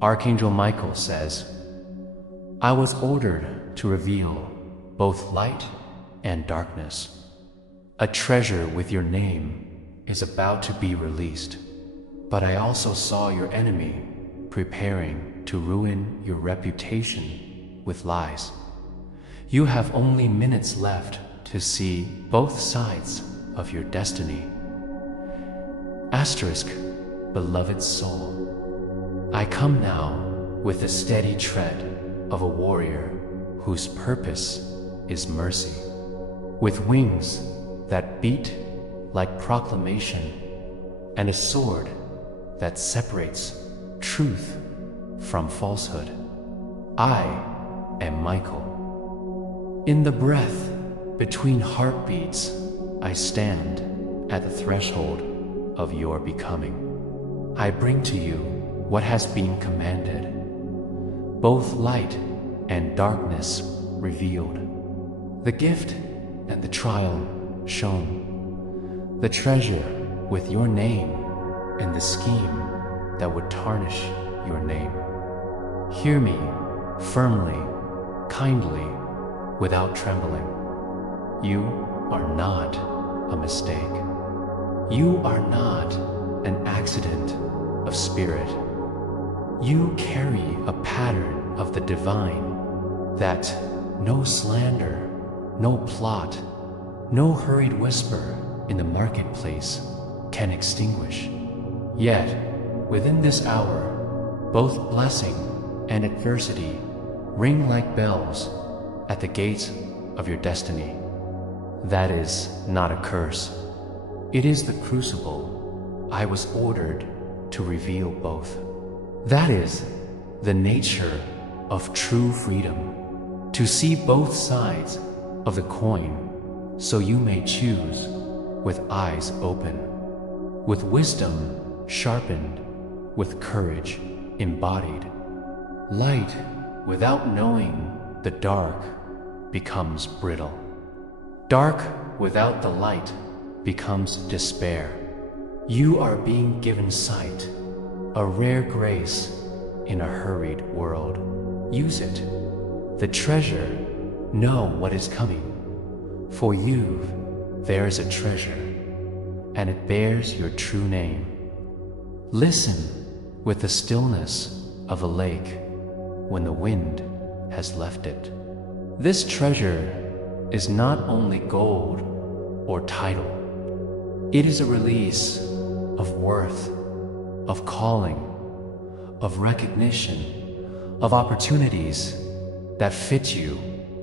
Archangel Michael says, I was ordered to reveal both light and darkness. A treasure with your name is about to be released, but I also saw your enemy preparing to ruin your reputation with lies. You have only minutes left to see both sides of your destiny. Asterisk, beloved soul, I come now with the steady tread of a warrior whose purpose is mercy, with wings that beat like proclamation and a sword that separates truth from falsehood. I am Michael. In the breath between heartbeats, I stand at the threshold of your becoming. I bring to you what has been commanded, both light and darkness revealed, the gift and the trial shown, the treasure with your name and the scheme that would tarnish your name. Hear me firmly, kindly, without trembling. You are not a mistake. You are not an accident of spirit. You carry a pattern of the divine that no slander, no plot, no hurried whisper in the marketplace can extinguish. Yet, within this hour, both blessing and adversity ring like bells at the gates of your destiny. That is not a curse. It is the crucible I was ordered to reveal both. That is the nature of true freedom, to see both sides of the coin so you may choose with eyes open, with wisdom sharpened, with courage embodied. Light without knowing the dark becomes brittle. Dark without the light becomes despair. You are being given sight, a rare grace in a hurried world. Use it. The treasure, know what is coming. For you, there is a treasure, and it bears your true name. Listen with the stillness of a lake when the wind has left it. This treasure is not only gold or title. It is a release of worth, of calling, of recognition, of opportunities that fit you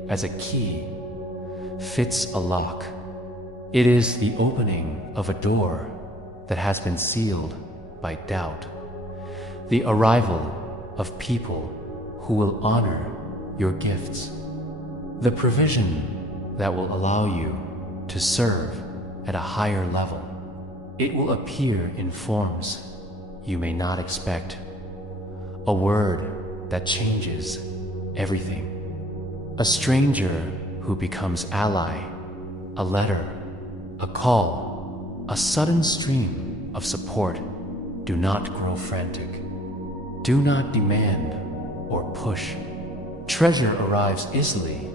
as a key fits a lock. It is the opening of a door that has been sealed by doubt, the arrival of people who will honor your gifts, the provision that will allow you to serve at a higher level. It will appear in forms you may not expect, a word that changes everything, a stranger who becomes ally, a letter, a call, a sudden stream of support. Do not grow frantic. Do not demand or push. Treasure arrives easily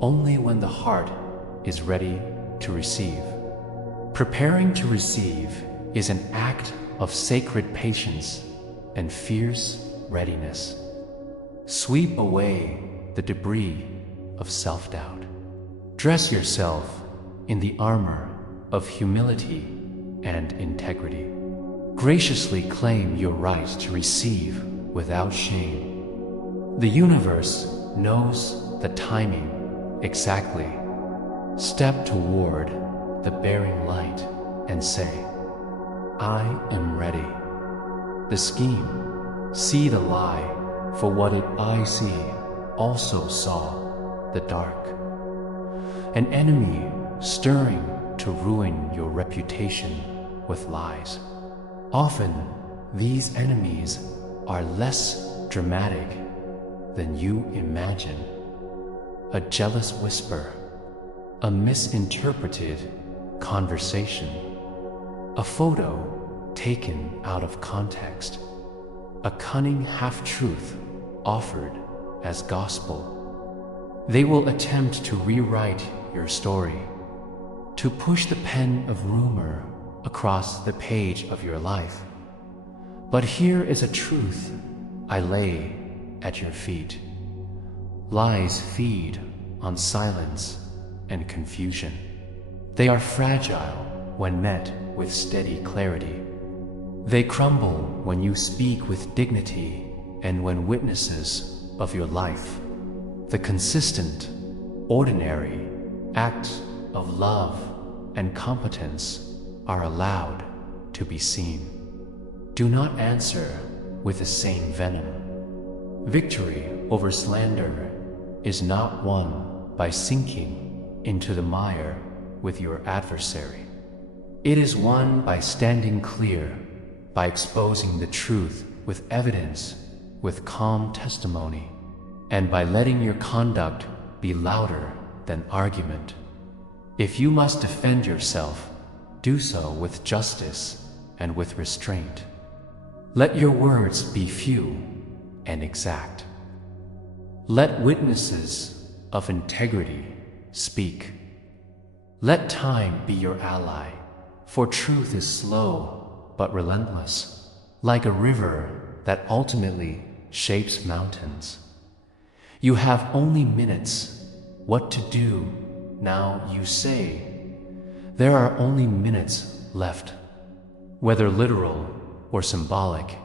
only when the heart is ready to receive. Preparing to receive is an act of sacred patience and fierce readiness. Sweep away the debris of self-doubt. Dress yourself in the armor of humility and integrity. Graciously claim your right to receive without shame. The universe knows the timing exactly. Step toward the bearing light and say, I am ready. The scheme, see the lie for what it I see, also saw the dark. An enemy stirring to ruin your reputation with lies. Often, these enemies are less dramatic than you imagine. A jealous whisper, a misinterpreted conversation, a photo taken out of context, a cunning half-truth offered as gospel. They will attempt to rewrite your story, to push the pen of rumor across the page of your life. But here is a truth I lay at your feet. Lies feed on silence and confusion. They are fragile when met with steady clarity. They crumble when you speak with dignity and when witnesses of your life, the consistent, ordinary acts of love and competence are allowed to be seen. Do not answer with the same venom. Victory over slander is not won by sinking into the mire with your adversary. It is won by standing clear, by exposing the truth with evidence, with calm testimony, and by letting your conduct be louder than argument. If you must defend yourself, do so with justice and with restraint. Let your words be few and exact. Let witnesses of integrity speak. Let time be your ally, for truth is slow but relentless, like a river that ultimately shapes mountains. You have only minutes. What to do now, you say. There are only minutes left. Whether literal or symbolic,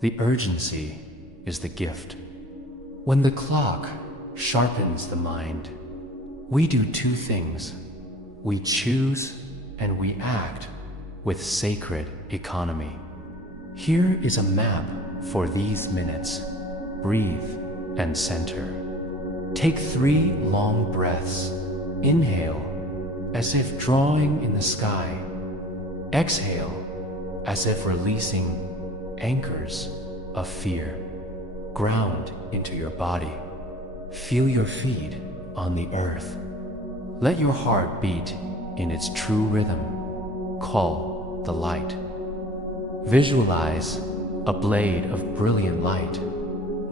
the urgency is the gift. When the clock sharpens the mind, we do two things. We choose and we act with sacred economy. Here is a map for these minutes. Breathe and center. Take 3 long breaths. Inhale as if drawing in the sky. Exhale as if releasing anchors of fear. Ground into your body. Feel your feet on the earth. Let your heart beat in its true rhythm. Call the light. Visualize a blade of brilliant light,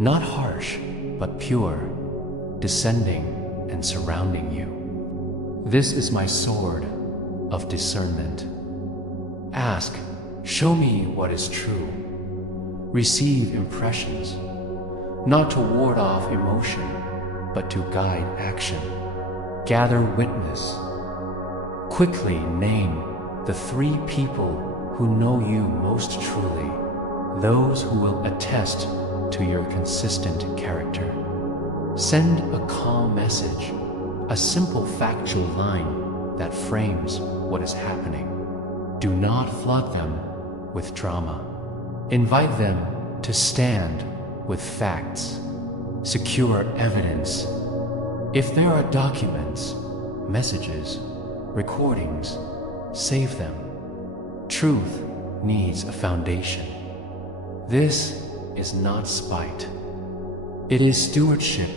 not harsh but pure, descending and surrounding you. This is my sword of discernment. Ask, show me what is true. Receive impressions, not to ward off emotion, but to guide action. Gather witness. Quickly name the 3 people who know you most truly, those who will attest to your consistent character. Send a calm message, a simple factual line that frames what is happening. Do not flood them with drama. Invite them to stand with facts. Secure evidence. If there are documents, messages, recordings, save them. Truth needs a foundation. This is not spite. It is stewardship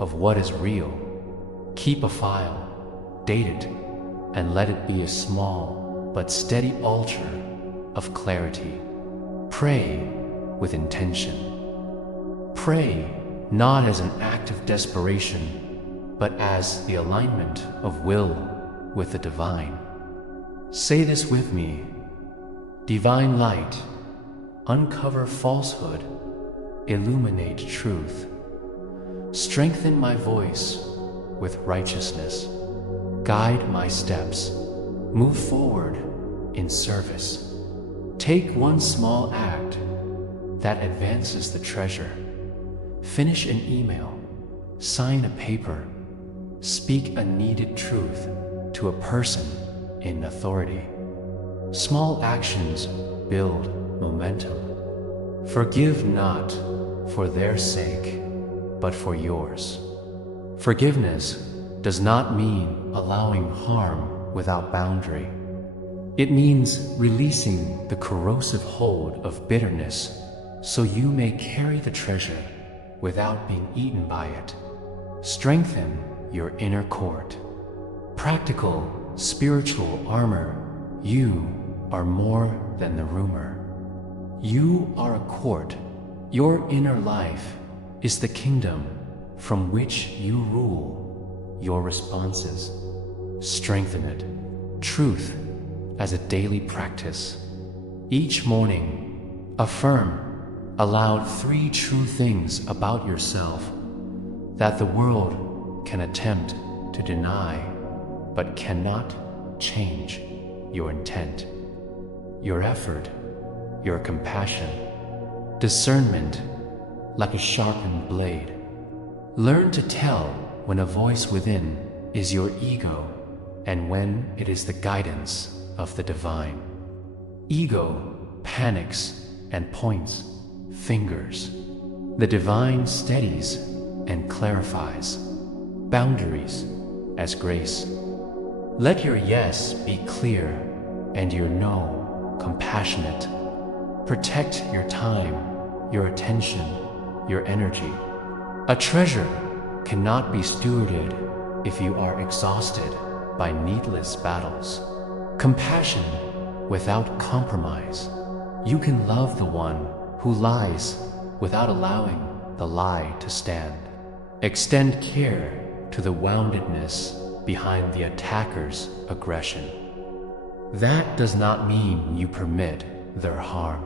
of what is real. Keep a file, date it, and let it be a small but steady altar of clarity. Pray with intention. Pray not as an act of desperation, but as the alignment of will with the divine. Say this with me. Divine light, uncover falsehood, illuminate truth. Strengthen my voice with righteousness. Guide my steps. Move forward in service. Take one small act that advances the treasure. Finish an email. Sign a paper. Speak a needed truth to a person in authority. Small actions build momentum. Forgive not for their sake, but for yours. Forgiveness does not mean allowing harm without boundary. It means releasing the corrosive hold of bitterness so you may carry the treasure without being eaten by it. Strengthen your inner court. Practical, spiritual armor. You are more than the rumor. You are a court Your inner life is the kingdom from which you rule your responses. Strengthen it. Truth as a daily practice. Each morning, affirm aloud 3 true things about yourself that the world can attempt to deny, but cannot change your intent, your effort, your compassion, discernment like a sharpened blade. Learn to tell when a voice within is your ego and when it is the guidance of the divine. Ego panics and points fingers. The divine steadies and clarifies boundaries as grace. Let your yes be clear and your no compassionate. Protect your time, your attention, your energy. A treasure cannot be stewarded if you are exhausted by needless battles. Compassion without compromise. You can love the one who lies without allowing the lie to stand. Extend care to the woundedness behind the attacker's aggression. That does not mean you permit their harm.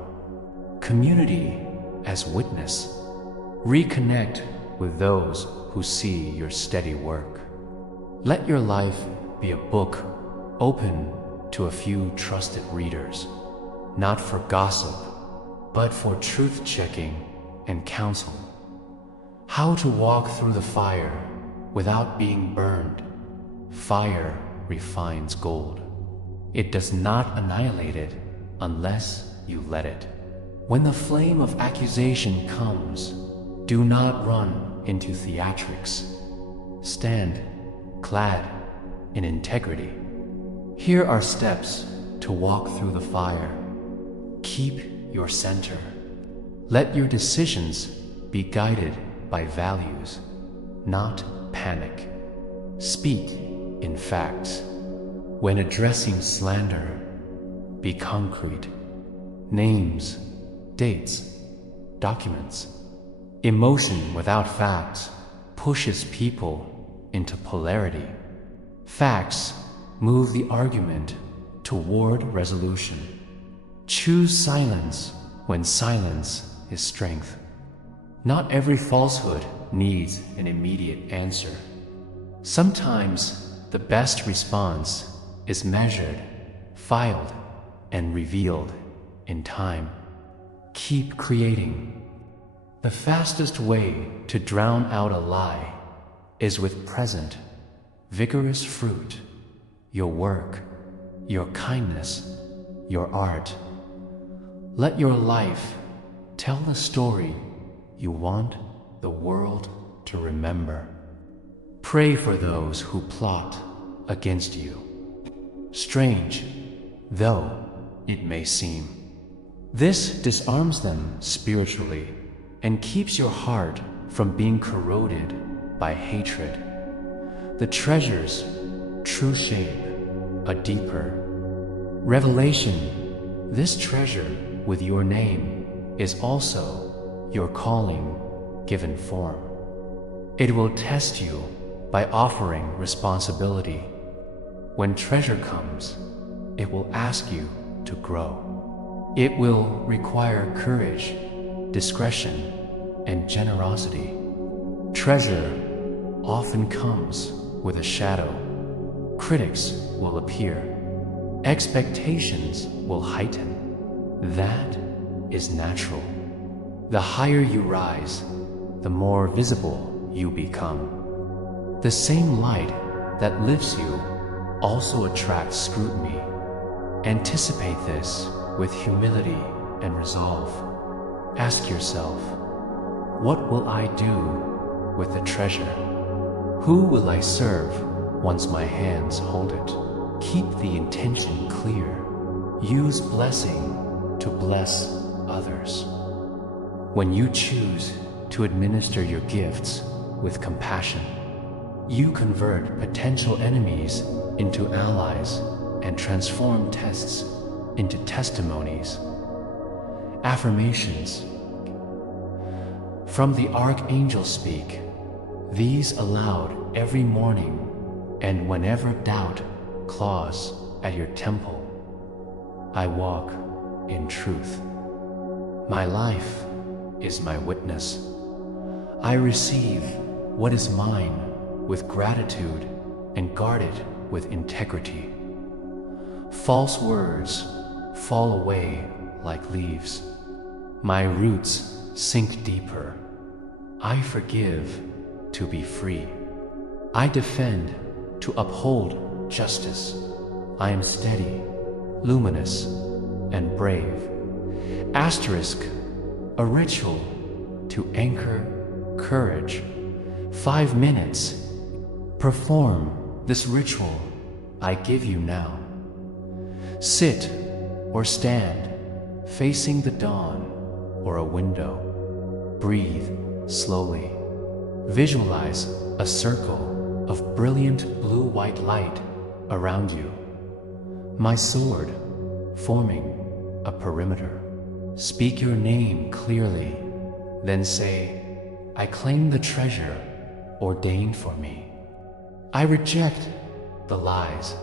Community as witness. Reconnect with those who see your steady work. Let your life be a book open to a few trusted readers, not for gossip, but for truth-checking and counsel. How to walk through the fire without being burned. Fire refines gold. It does not annihilate it unless you let it. When the flame of accusation comes, do not run into theatrics. Stand clad in integrity. Here are steps to walk through the fire. Keep your center. Let your decisions be guided by values, not panic. Speak in facts. When addressing slander, be concrete. Names, dates, documents. Emotion without facts pushes people into polarity. Facts move the argument toward resolution. Choose silence when silence is strength. Not every falsehood needs an immediate answer. Sometimes the best response is measured, filed, and revealed in time. Keep creating. The fastest way to drown out a lie is with present, vigorous fruit. Your work, your kindness, your art. Let your life tell the story you want the world to remember. Pray for those who plot against you. Strange though it may seem. This disarms them spiritually and keeps your heart from being corroded by hatred. The treasure's true shape, a deeper revelation. This treasure with your name is also your calling given form. It will test you by offering responsibility. When treasure comes, it will ask you to grow. It will require courage, discretion, and generosity. Treasure often comes with a shadow. Critics will appear. Expectations will heighten. That is natural. The higher you rise, the more visible you become. The same light that lifts you also attracts scrutiny. Anticipate this with humility and resolve. Ask yourself, what will I do with the treasure? Who will I serve once my hands hold it? Keep the intention clear. Use blessing to bless others. When you choose to administer your gifts with compassion, you convert potential enemies into allies and transform tests into testimonies. Affirmations. from the Archangel speak, these aloud every morning, and whenever doubt claws at your temple, I walk in truth. My life is my witness. I receive what is mine with gratitude and guard it with integrity. False words fall away like leaves. My roots sink deeper. I forgive to be free. I defend to uphold justice. I am steady, luminous, and brave. Asterisk, a ritual to anchor courage. 5 minutes. Perform this ritual I give you now. Sit or stand, facing the dawn or a window. Breathe slowly. Visualize a circle of brilliant blue-white light around you. My sword forming a perimeter. Speak your name clearly, then say, I claim the treasure ordained for me. I reject the lies.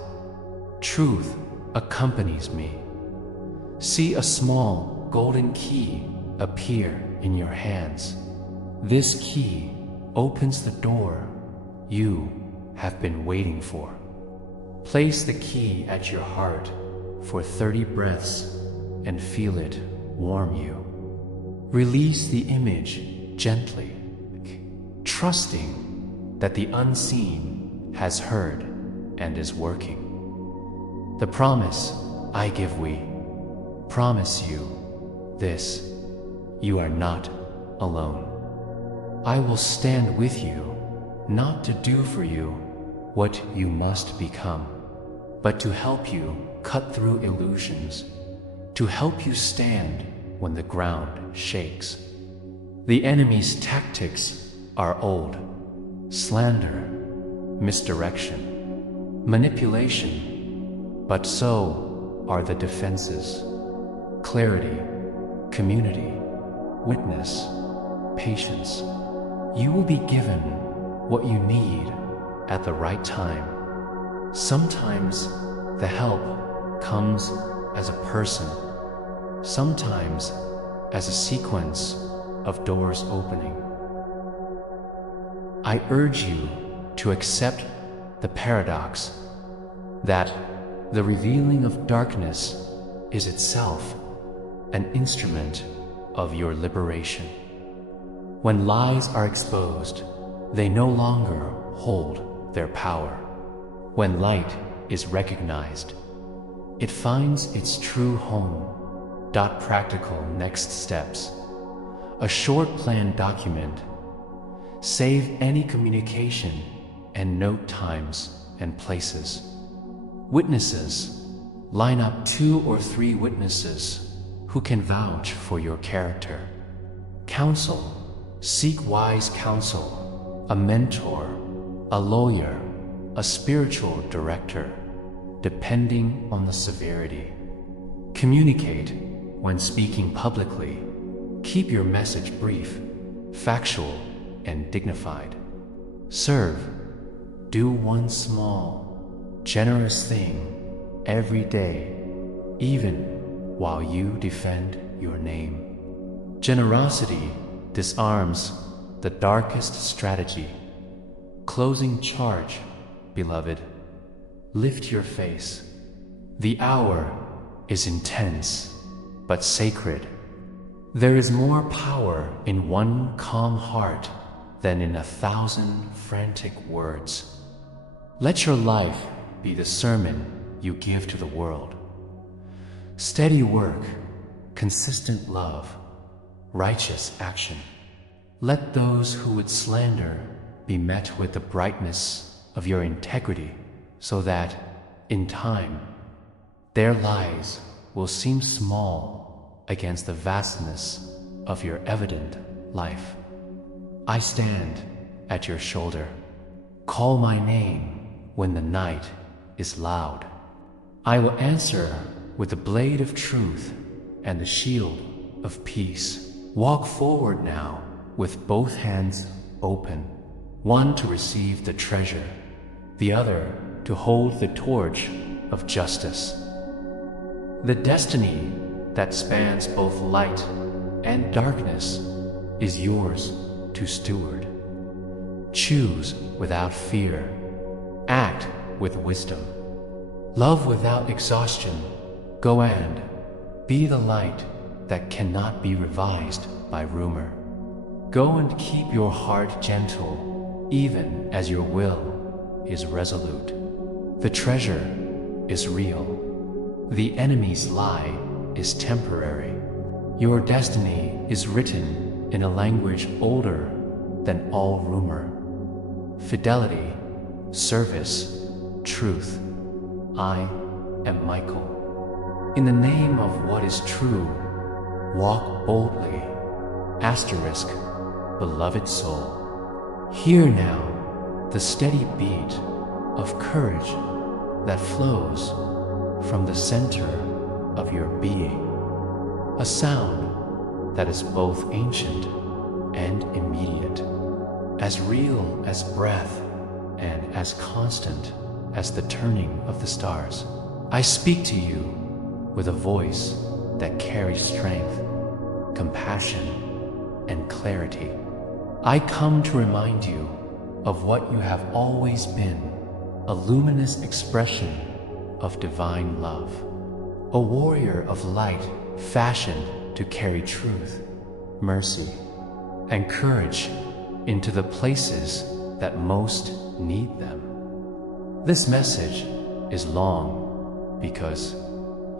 Truth accompanies me. See a small golden key appear in your hands. This key opens the door you have been waiting for. Place the key at your heart for 30 breaths and feel it warm you. Release the image gently, trusting that the unseen has heard and is working. The promise I give we promise you this: you are not alone. I will stand with you, not to do for you what you must become, but to help you cut through illusions, to help you stand when the ground shakes. The enemy's tactics are old: slander, misdirection, manipulation, but so are the defenses: clarity, community, witness, patience. You will be given what you need at the right time. Sometimes the help comes as a person, sometimes as a sequence of doors opening. I urge you to accept the paradox that the revealing of darkness is itself an instrument of your liberation. When lies are exposed, they no longer hold their power. When light is recognized, it finds its true home. Practical next steps. A short plan document. Save any communication and note times and places. Witnesses. Line up 2 or 3 witnesses who can vouch for your character. Counsel. Seek wise counsel, a mentor, a lawyer, a spiritual director, depending on the severity. Communicate when speaking publicly. Keep your message brief, factual, and dignified. Serve. Do one small, generous thing every day, even while you defend your name. Generosity disarms the darkest strategy. Closing charge, beloved. Lift your face. The hour is intense, but sacred. There is more power in one calm heart than in 1,000 frantic words. Let your life be the sermon you give to the world. Steady work, consistent love, righteous action. Let those who would slander be met with the brightness of your integrity, so that, in time, their lies will seem small against the vastness of your evident life. I stand at your shoulder. Call my name when the night is loud. I will answer with the blade of truth and the shield of peace. Walk forward now, with both hands open, one to receive the treasure, the other to hold the torch of justice. The destiny that spans both light and darkness is yours to steward. Choose without fear, act with wisdom, love without exhaustion, go and be the light that cannot be revised by rumor. Go and keep your heart gentle, even as your will is resolute. The treasure is real. The enemy's lie is temporary. Your destiny is written in a language older than all rumor. Fidelity, service, truth. I am Michael. In the name of what is true, walk boldly. Asterisk, beloved soul. Hear now the steady beat of courage that flows from the center of your being. A sound that is both ancient and immediate, as real as breath and as constant as the turning of the stars. I speak to you with a voice that carries strength, compassion, and clarity. I come to remind you of what you have always been, a luminous expression of divine love, a warrior of light fashioned to carry truth, mercy, and courage into the places that most need them. This message is long because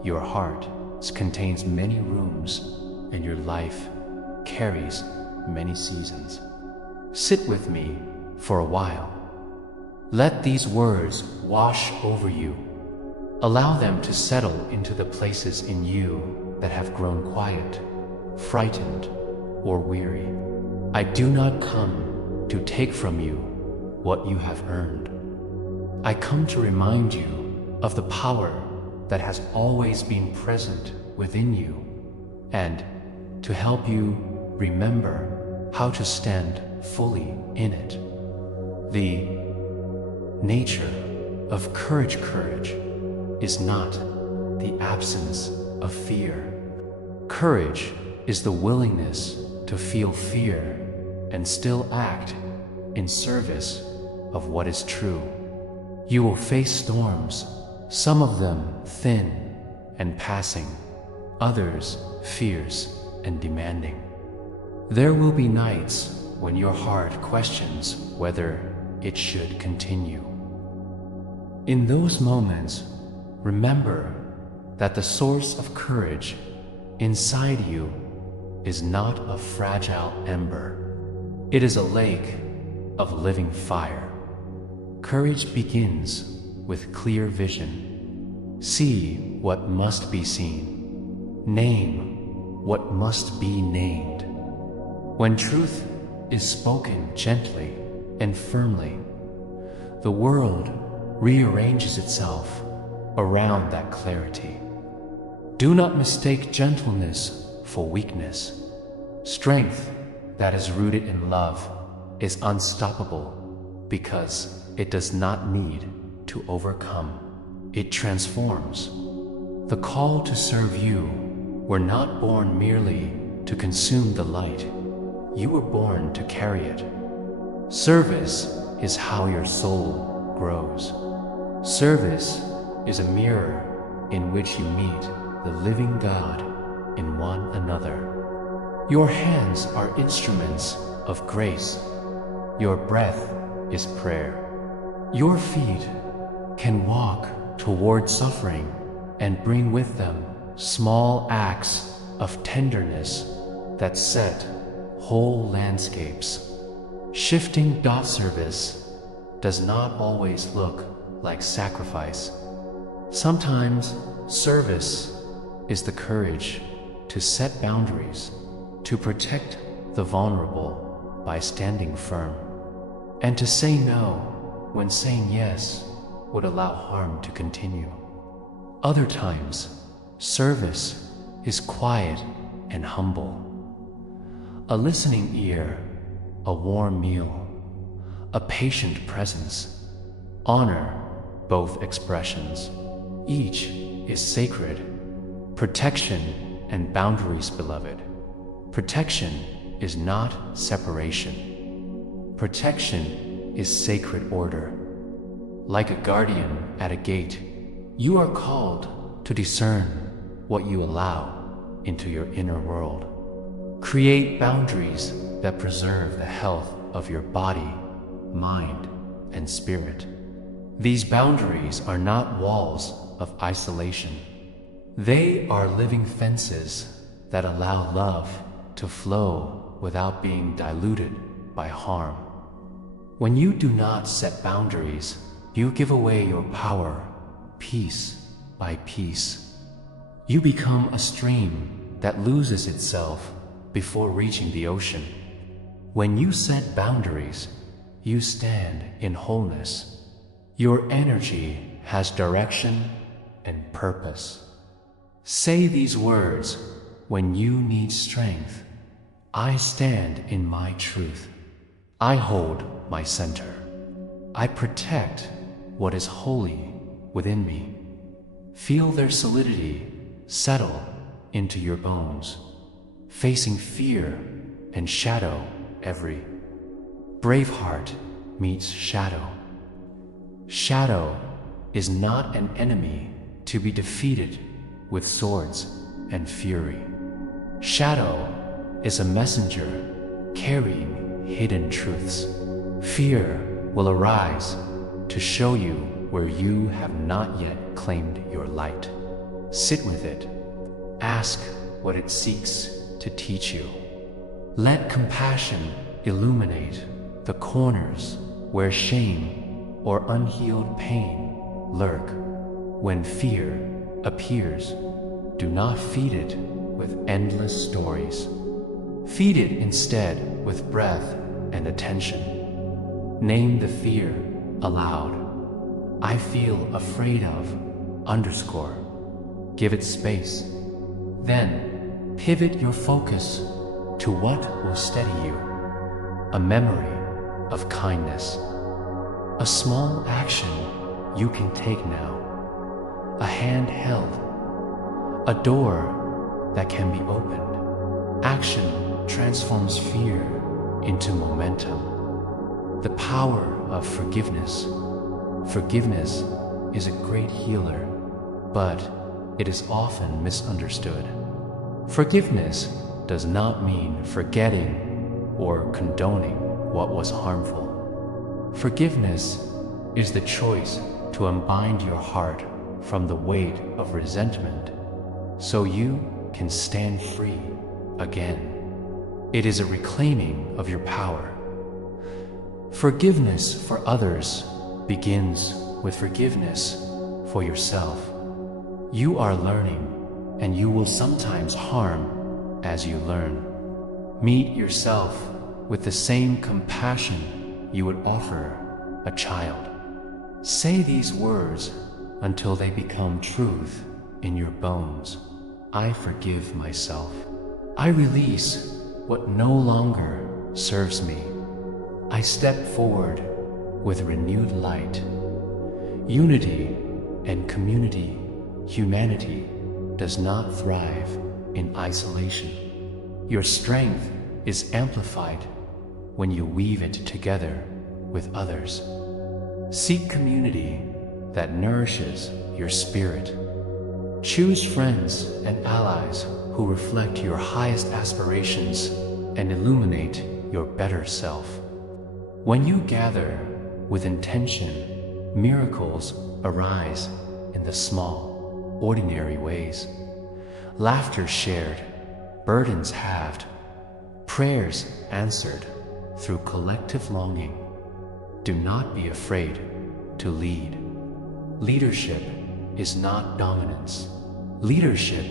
your heart contains many rooms and your life carries many seasons. Sit with me for a while. Let these words wash over you. Allow them to settle into the places in you that have grown quiet, frightened, or weary. I do not come to take from you what you have earned. I come to remind you of the power that has always been present within you and to help you remember how to stand fully in it. The nature of courage is not the absence of fear. Courage is the willingness to feel fear and still act in service of what is true. You will face storms, some of them thin and passing, others fierce and demanding. There will be nights when your heart questions whether it should continue. In those moments, remember that the source of courage inside you is not a fragile ember. It is a lake of living fire. Courage begins with clear vision. See what must be seen. Name what must be named. When truth is spoken gently and firmly, the world rearranges itself around that clarity. Do not mistake gentleness for weakness. Strength that is rooted in love is unstoppable because it does not need to overcome. It transforms. The call to serve you were not born merely to consume the light. You were born to carry it. Service is how your soul grows. Service is a mirror in which you meet the living God in one another. Your hands are instruments of grace. Your breath is prayer. Your feet can walk toward suffering and bring with them small acts of tenderness that set whole landscapes. Shifting dot service does not always look like sacrifice. Sometimes service is the courage to set boundaries, to protect the vulnerable by standing firm, and to say no when saying yes would allow harm to continue. Other times, service is quiet and humble. A listening ear, a warm meal, a patient presence. Honor both expressions. Each is sacred. Protection and boundaries, beloved. Protection is not separation. Protection is sacred order. Like a guardian at a gate, you are called to discern what you allow into your inner world. Create boundaries that preserve the health of your body, mind, and spirit. These boundaries are not walls of isolation. They are living fences that allow love to flow without being diluted by harm. When you do not set boundaries, you give away your power, piece by piece. You become a stream that loses itself before reaching the ocean. When you set boundaries, you stand in wholeness. Your energy has direction and purpose. Say these words when you need strength. I stand in my truth. I hold my center. I protect what is holy within me. Feel their solidity settle into your bones, facing fear and shadow every. Braveheart meets shadow. Shadow is not an enemy to be defeated with swords and fury. Shadow is a messenger carrying hidden truths. Fear will arise to show you where you have not yet claimed your light. Sit with it. Ask what it seeks to teach you. Let compassion illuminate the corners where shame or unhealed pain lurk. When fear appears, do not feed it with endless stories. Feed it instead with breath and attention. Name the fear aloud. I feel afraid of underscore. Give it space. Then pivot your focus to what will steady you. A memory of kindness. A small action you can take now. A hand held. A door that can be opened. Action transforms fear into momentum. The power of forgiveness. Forgiveness is a great healer, but it is often misunderstood. Forgiveness does not mean forgetting or condoning what was harmful. Forgiveness is the choice to unbind your heart from the weight of resentment so you can stand free again. It is a reclaiming of your power. Forgiveness for others begins with forgiveness for yourself. You are learning, and you will sometimes harm as you learn. Meet yourself with the same compassion you would offer a child. Say these words until they become truth in your bones. I forgive myself. I release what no longer serves me. I step forward with renewed light. Unity and community. Humanity does not thrive in isolation. Your strength is amplified when you weave it together with others. Seek community that nourishes your spirit. Choose friends and allies who reflect your highest aspirations and illuminate your better self. When you gather with intention, miracles arise in the small, ordinary ways. Laughter shared, burdens halved, prayers answered through collective longing. Do not be afraid to lead. Leadership is not dominance. Leadership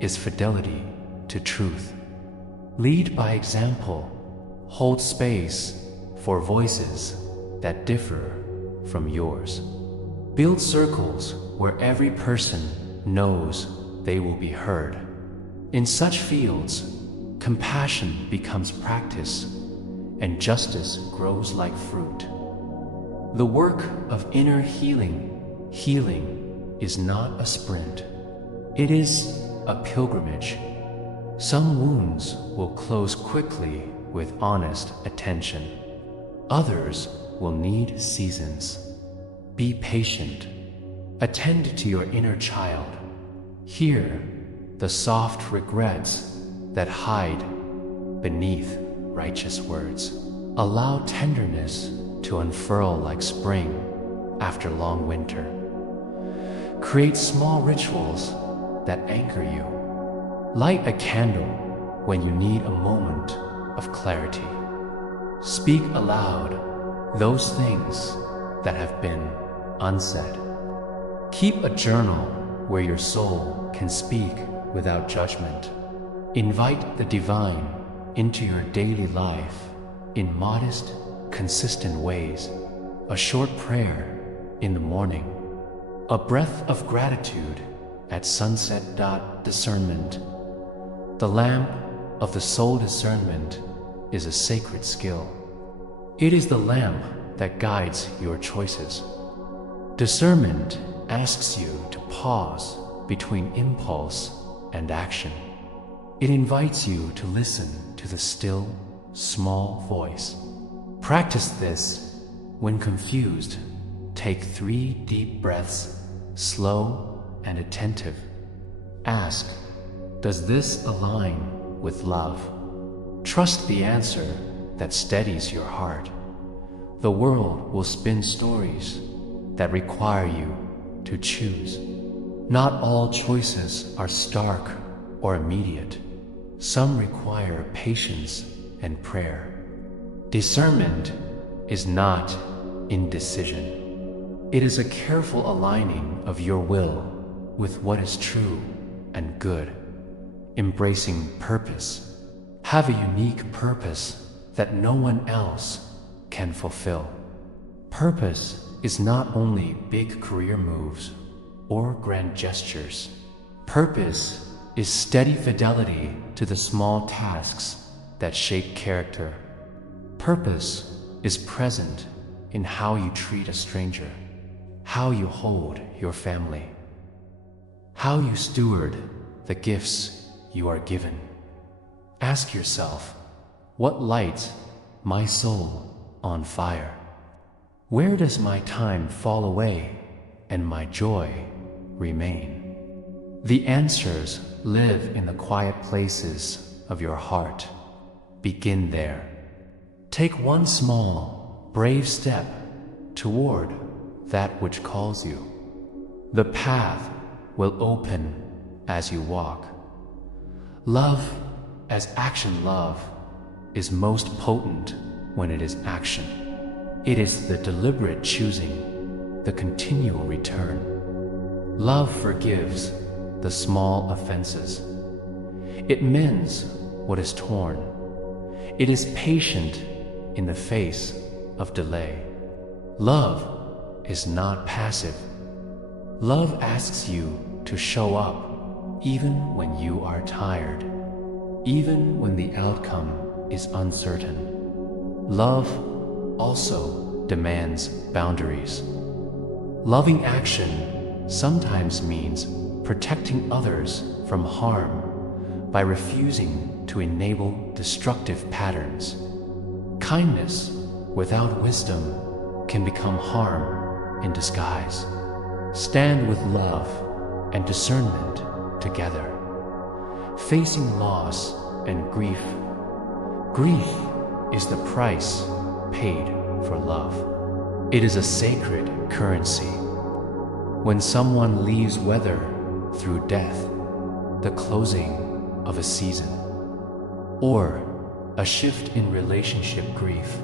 is fidelity to truth. Lead by example. Hold space for voices that differ from yours. Build circles where every person knows they will be heard. In such fields, compassion becomes practice, and justice grows like fruit. The work of inner healing is not a sprint. It is a pilgrimage. Some wounds will close quickly with honest attention. Others will need seasons. Be patient. Attend to your inner child. Hear the soft regrets that hide beneath righteous words. Allow tenderness to unfurl like spring after long winter. Create small rituals that anchor you. Light a candle when you need a moment of clarity. Speak aloud those things that have been unsaid. Keep a journal where your soul can speak without judgment. Invite the divine into your daily life in modest, consistent ways. A short prayer in the morning, a breath of gratitude at sunset. Discernment. The lamp of the soul discernment is a sacred skill. It is the lamp that guides your choices. Discernment asks you to pause between impulse and action. It invites you to listen to the still, small voice. Practice this when confused. Take 3 deep breaths, slow and attentive. Ask, does this align with love? Trust the answer that steadies your heart. The world will spin stories that require you to choose. Not all choices are stark or immediate. Some require patience and prayer. Discernment is not indecision. It is a careful aligning of your will with what is true and good. Embracing purpose. Have a unique purpose that no one else can fulfill. Purpose is not only big career moves or grand gestures. Purpose is steady fidelity to the small tasks that shape character. Purpose is present in how you treat a stranger, how you hold your family, how you steward the gifts you are given. Ask yourself, what lights my soul on fire? Where does my time fall away and my joy remain? The answers live in the quiet places of your heart. Begin there. Take one small, brave step toward that which calls you. The path will open as you walk. Love as action. Love is most potent when it is action. It is the deliberate choosing, the continual return. Love forgives the small offenses. It mends what is torn. It is patient in the face of delay. Love is not passive. Love asks you to show up even when you are tired, even when the outcome is uncertain. Love also demands boundaries. Loving action sometimes means protecting others from harm by refusing to enable destructive patterns. Kindness without wisdom can become harm in disguise. Stand with love and discernment together. Facing loss and grief. Grief is the price paid for love. It is a sacred currency. When someone leaves, whether through death, the closing of a season, or a shift in relationship, grief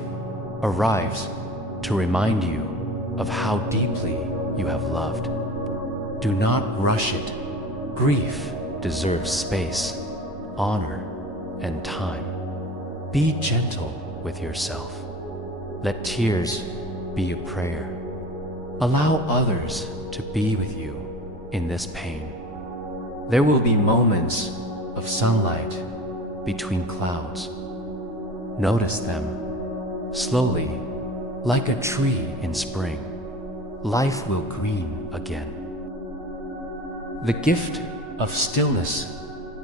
arrives to remind you of how deeply you have loved. Do not rush it. Grief deserves space, honor, and time. Be gentle with yourself. Let tears be a prayer. Allow others to be with you in this pain. There will be moments of sunlight between clouds. Notice them. Slowly, like a tree in spring, life will green again. The gift of stillness.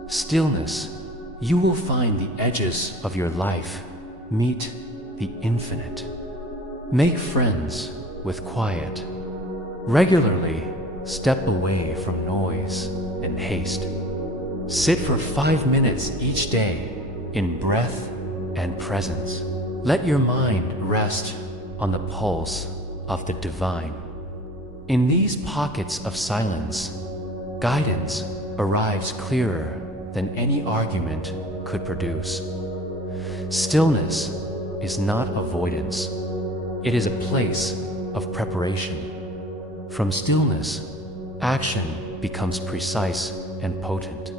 Stillness, you will find the edges of your life meet the infinite. Make friends with quiet. Regularly step away from noise and haste. Sit for 5 minutes each day in breath and presence. Let your mind rest on the pulse of the divine. In these pockets of silence, guidance arrives clearer than any argument could produce. Stillness is not avoidance. It is a place of preparation. From stillness, action becomes precise and potent.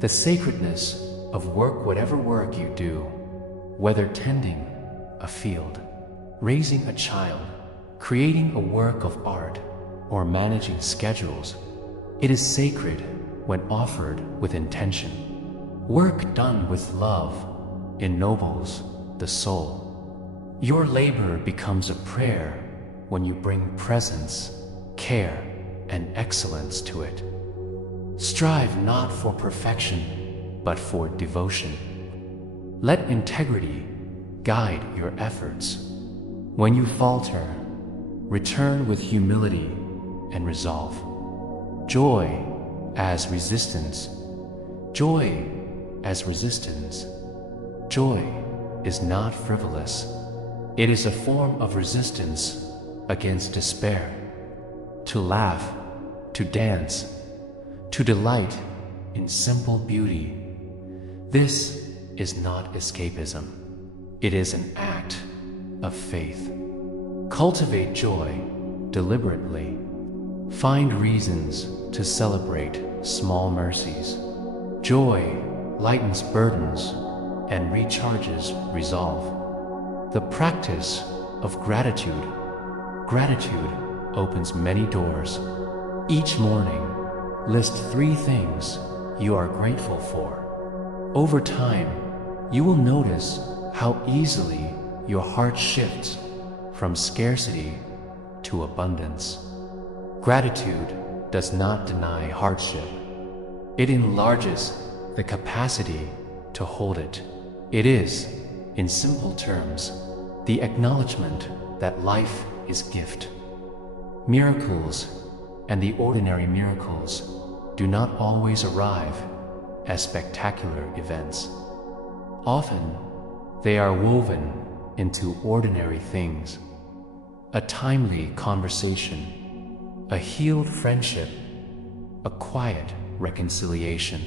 The sacredness of work, whatever work you do, whether tending a field, raising a child, creating a work of art, or managing schedules, it is sacred when offered with intention. Work done with love ennobles the soul. Your labor becomes a prayer when you bring presence, care, and excellence to it. Strive not for perfection, but for devotion. Let integrity guide your efforts. When you falter, return with humility and resolve. Joy as resistance. Joy as resistance. Joy is not frivolous. It is a form of resistance against despair. To laugh, to dance, to delight in simple beauty. This is not escapism. It is an act of faith. Cultivate joy deliberately. Find reasons to celebrate small mercies. Joy lightens burdens and recharges resolve. The practice of gratitude. Gratitude opens many doors. Each morning, list 3 things you are grateful for. Over time, you will notice how easily your heart shifts from scarcity to abundance. Gratitude does not deny hardship. It enlarges the capacity to hold it. It is, in simple terms, the acknowledgement that life is gift. Miracles and the ordinary miracles do not always arrive as spectacular events. Often, they are woven into ordinary things. A timely conversation, a healed friendship, a quiet reconciliation.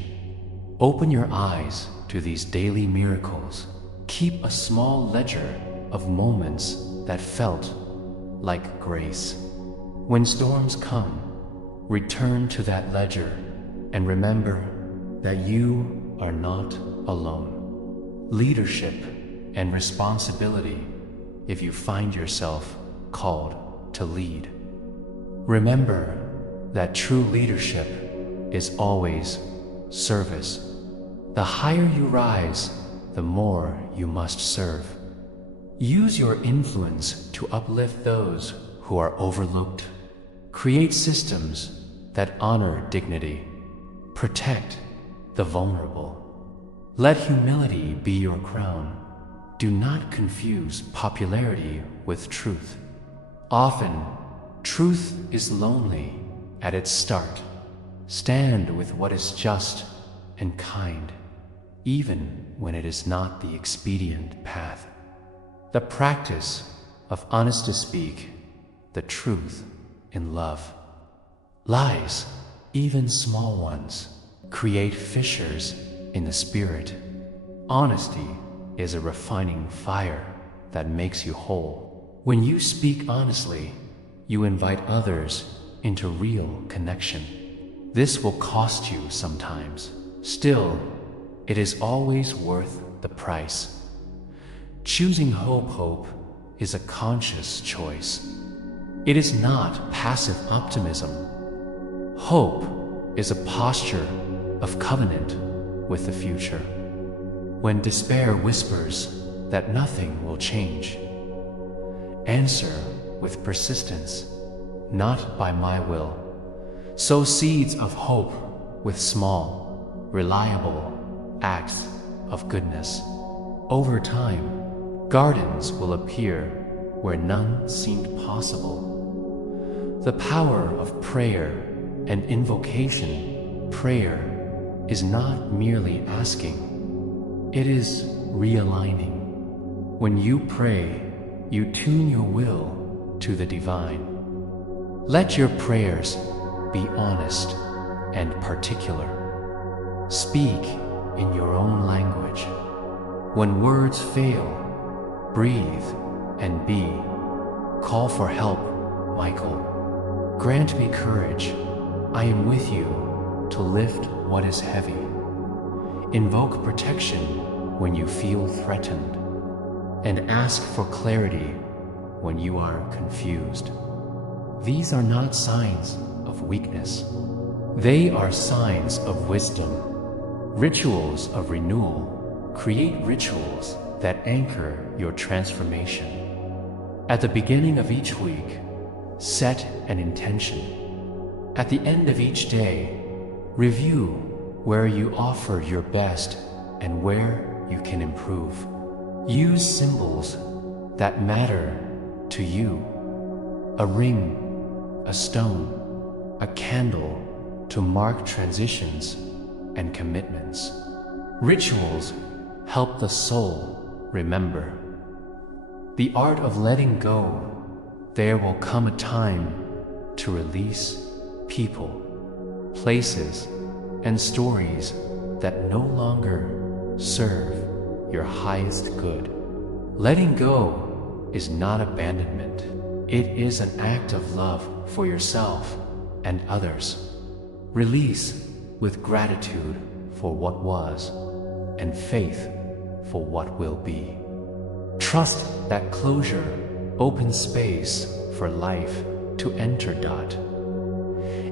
Open your eyes to these daily miracles. Keep a small ledger of moments that felt like grace. When storms come, return to that ledger and remember that you are not alone. Leadership and responsibility if you find yourself called to lead. Remember that true leadership is always service. The higher you rise, the more you must serve. Use your influence to uplift those who are overlooked. Create systems that honor dignity. Protect the vulnerable. Let humility be your crown. Do not confuse popularity with truth. Often, truth is lonely at its start. Stand with what is just and kind, even when it is not the expedient path. The practice of honest to speak the truth in love. Lies, even small ones, create fissures in the spirit. Honesty is a refining fire that makes you whole. When you speak honestly, you invite others into real connection. This will cost you sometimes. Still, it is always worth the price. Choosing hope is a conscious choice. It is not passive optimism. Hope is a posture of covenant with the future. When despair whispers that nothing will change, answer with persistence, not by my will. Sow seeds of hope with small, reliable acts of goodness. Over time, gardens will appear where none seemed possible. The power of prayer and invocation. Prayer is not merely asking, it is realigning. When you pray, you tune your will to the divine. Let your prayers be honest and particular. Speak in your own language. When words fail, breathe and be. Call for help, Michael. Grant me courage. I am with you to lift what is heavy. Invoke protection when you feel threatened, and ask for clarity when you are confused. These are not signs of weakness. They are signs of wisdom. Rituals of renewal. Create rituals that anchor your transformation. At the beginning of each week, set an intention. At the end of each day, review where you offer your best and where you can improve. Use symbols that matter to you. A ring, a stone, a candle to mark transitions and commitments. Rituals help the soul remember. The art of letting go. There will come a time to release people, places, and stories that no longer serve your highest good. Letting go is not abandonment. It is an act of love for yourself and others. Release with gratitude for what was and faith for what will be. Trust that closure opens space for life to enter.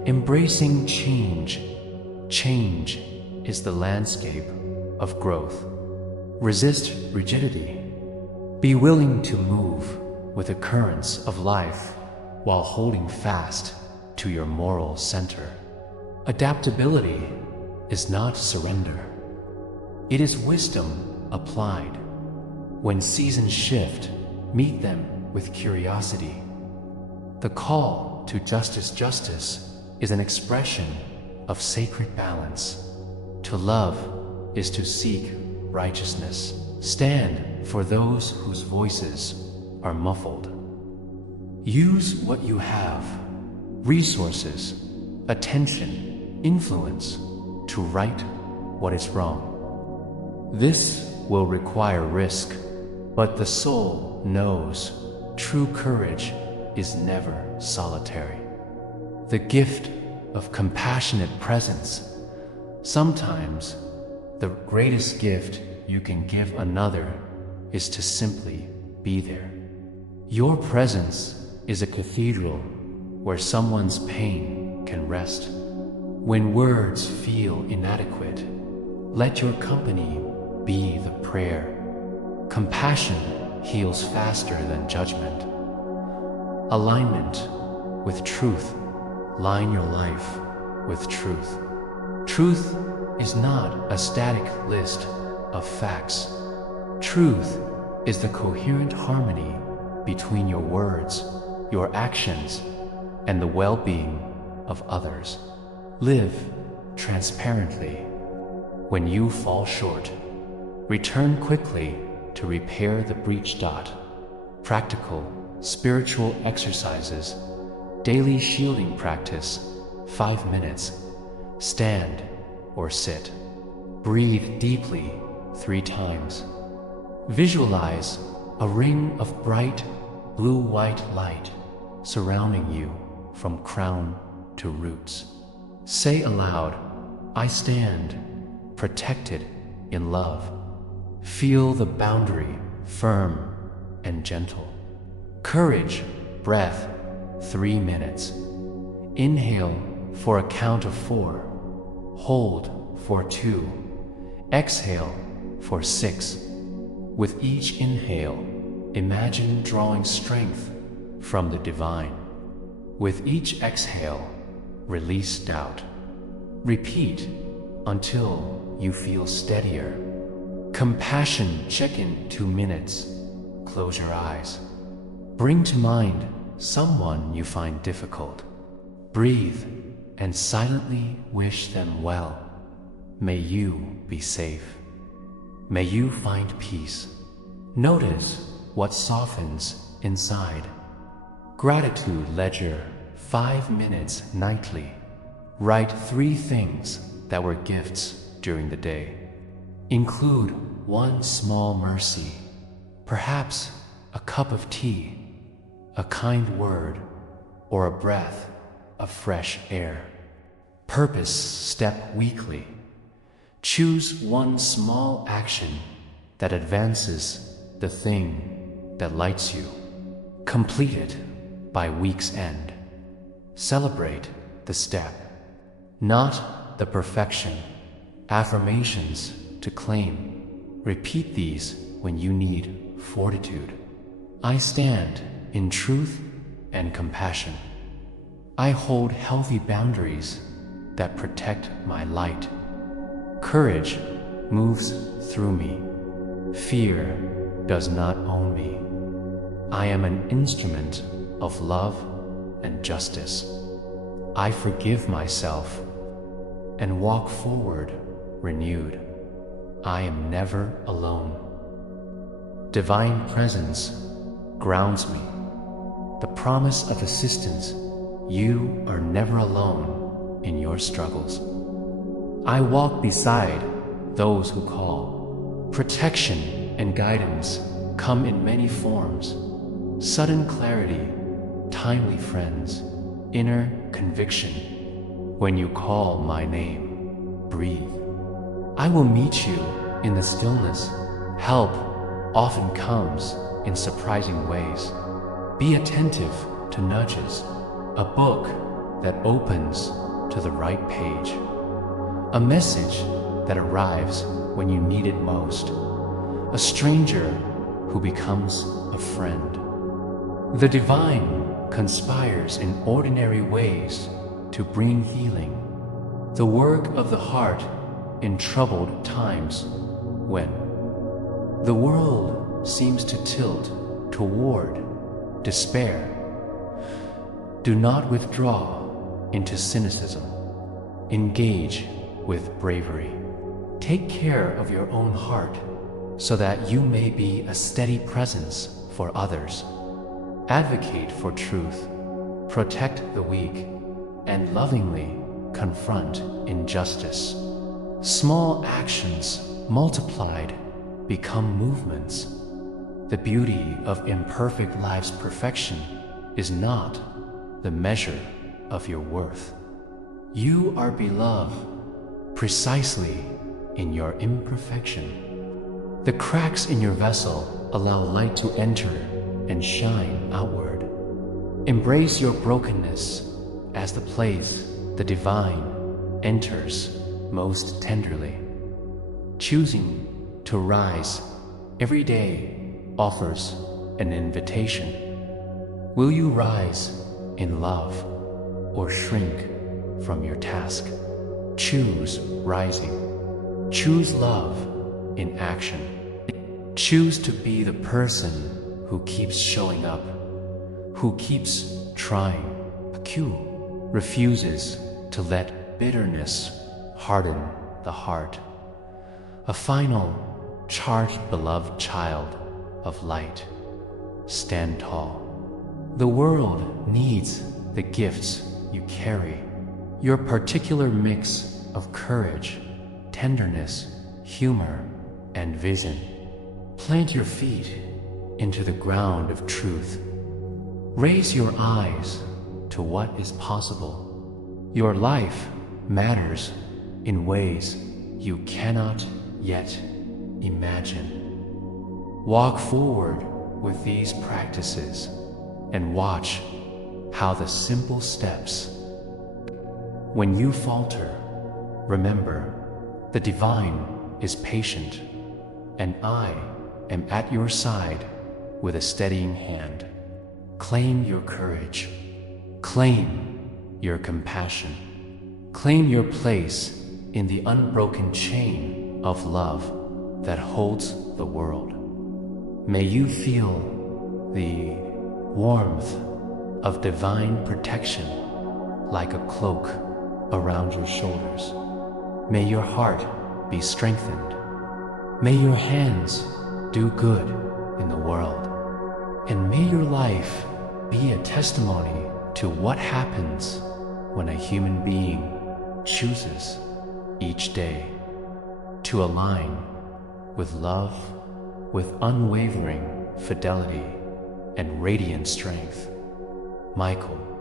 Embracing change. Change is the landscape of growth. Resist rigidity. Be willing to move with the currents of life while holding fast to your moral center. Adaptability is not surrender. It is wisdom applied. When seasons shift, meet them with curiosity. The call to justice is an expression of sacred balance. To love is to seek righteousness. Stand for those whose voices are muffled. Use what you have, resources, attention, influence, to right what is wrong. This will require risk, but the soul knows true courage is never solitary. The gift of compassionate presence. Sometimes the greatest gift you can give another is to simply be there. Your presence is a cathedral where someone's pain can rest. When words feel inadequate, let your company be the prayer. Compassion heals faster than judgment. Alignment with truth. Line your life with truth. Truth is not a static list of facts. Truth is the coherent harmony between your words, your actions, and the well-being of others. Live transparently. When you fall short, return quickly to repair the breach. Practical, spiritual exercises. Daily shielding practice, 5 minutes. Stand or sit. Breathe deeply 3 times. Visualize a ring of bright blue-white light surrounding you from crown to roots. Say aloud, I stand protected in love. Feel the boundary firm and gentle. Courage, breath, 3 minutes. Inhale for a count of 4. Hold for 2. Exhale For 6. With each inhale, imagine drawing strength from the divine. With each exhale, release doubt. Repeat until you feel steadier. Compassion check-in 2 minutes. Close your eyes. Bring to mind someone you find difficult. Breathe and silently wish them well. May you be safe. May you find peace. Notice what softens inside. Gratitude ledger 5 minutes nightly. Write 3 things that were gifts during the day. Include 1 small mercy, perhaps a cup of tea, a kind word, or a breath of fresh air. Purpose step weekly. Choose 1 small action that advances the thing that lights you. Complete it by week's end. Celebrate the step, not the perfection. Affirmations to claim. Repeat these when you need fortitude. I stand in truth and compassion. I hold healthy boundaries that protect my light. Courage moves through me. Fear does not own me. I am an instrument of love and justice. I forgive myself and walk forward renewed. I am never alone. Divine presence grounds me. The promise of assistance. You are never alone in your struggles. I walk beside those who call. Protection and guidance come in many forms. Sudden clarity, timely friends, inner conviction. When you call my name, breathe. I will meet you in the stillness. Help often comes in surprising ways. Be attentive to nudges. A book that opens to the right page. A message that arrives when you need it most. A stranger who becomes a friend. The divine conspires in ordinary ways to bring healing. The work of the heart in troubled times, when the world seems to tilt toward despair. Do not withdraw into cynicism. Engage with bravery. Take care of your own heart so that you may be a steady presence for others. Advocate for truth, protect the weak, and lovingly confront injustice. Small actions multiplied become movements. The beauty of imperfect life's perfection is not the measure of your worth. You are beloved precisely in your imperfection. The cracks in your vessel allow light to enter and shine outward. Embrace your brokenness as the place the divine enters most tenderly. Choosing to rise every day offers an invitation. Will you rise in love or shrink from your task? Choose rising. Choose love in action. Choose to be the person who keeps showing up, who keeps trying. A Q refuses to let bitterness harden the heart. A final charged beloved child of light. Stand tall. The world needs the gifts you carry. Your particular mix of courage, tenderness, humor, and vision. Plant your feet into the ground of truth. Raise your eyes to what is possible. Your life matters in ways you cannot yet imagine. Walk forward with these practices and watch how the simple steps. When you falter, remember the divine is patient. and I am at your side with a steadying hand. Claim your courage. Claim your compassion. Claim your place in the unbroken chain of love that holds the world. May you feel the warmth of divine protection like a cloak around your shoulders. May your heart be strengthened. May your hands do good in the world. And may your life be a testimony to what happens when a human being chooses each day to align with love, with unwavering fidelity and radiant strength. Michael.